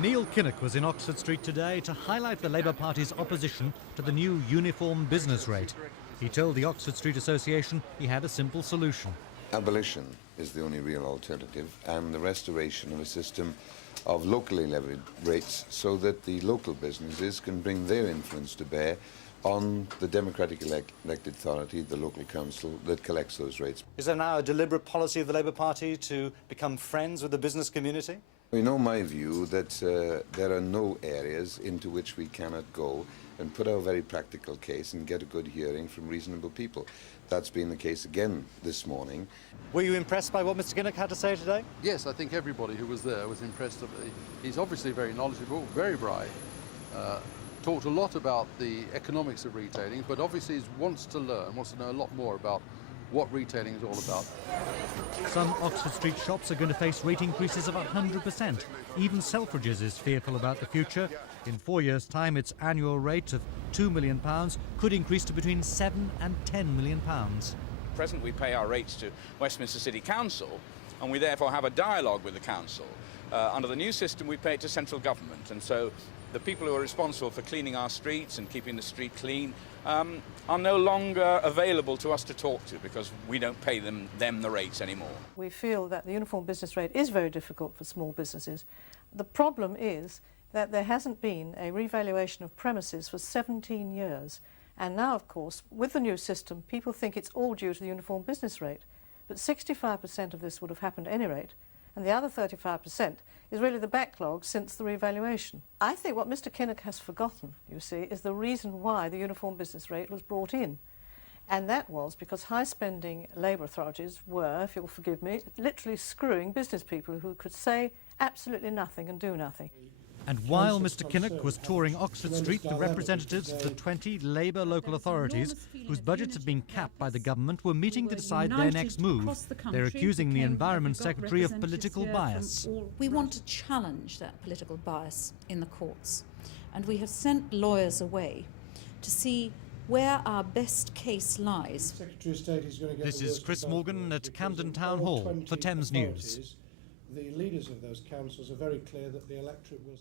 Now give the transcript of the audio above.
Neil Kinnock was in Oxford Street today to highlight the Labour Party's opposition to the new uniform business rate. He told the Oxford Street Association he had a simple solution. Abolition is the only real alternative, and the restoration of a system of locally levied rates so that the local businesses can bring their influence to bear on the democratically elected authority, the local council, that collects those rates. Is there now a deliberate policy of the Labour Party to become friends with the business community? You know my view that there are no areas into which we cannot go and put our very practical case and get a good hearing from reasonable people. That's been the case again this morning. Were you impressed by what Mr. Kinnock had to say today? Yes, I think everybody who was there was impressed. He's obviously very knowledgeable, very bright, talked a lot about the economics of retailing, but obviously he wants to learn, wants to know a lot more about what retailing is all about. Some Oxford Street shops are going to face rate increases of 100%. Even Selfridges is fearful about the future. In 4 years' time, its annual rate of £2 million could increase to between £7 and £10 million. At present, we pay our rates to Westminster City Council, and we therefore have a dialogue with the council. Under the new system, we pay it to central government, and so the people who are responsible for cleaning our streets and keeping the street clean are no longer available to us to talk to because we don't pay them the rates anymore. We feel that the uniform business rate is very difficult for small businesses. The problem is that there hasn't been a revaluation of premises for 17 years. And now, of course, with the new system, people think it's all due to the uniform business rate. But 65% of this would have happened at any rate, and the other 35% is really the backlog since the revaluation. I think what Mr. Kinnock has forgotten, you see, is the reason why the uniform business rate was brought in. And that was because high-spending labour authorities were, if you'll forgive me, literally screwing business people who could say absolutely nothing and do nothing. And while Mr. Kinnock was touring Oxford Street, the representatives of the 20 Labour local authorities, whose budgets have been capped by the government, were meeting to decide their next move. They're accusing the Environment Secretary of political bias. We want to challenge that political bias in the courts, and we have sent lawyers away to see where our best case lies. Secretary of State is going to get This is Chris Morgan at Camden Town Hall for Thames News. The leaders of those councils are very clear that the electorate will...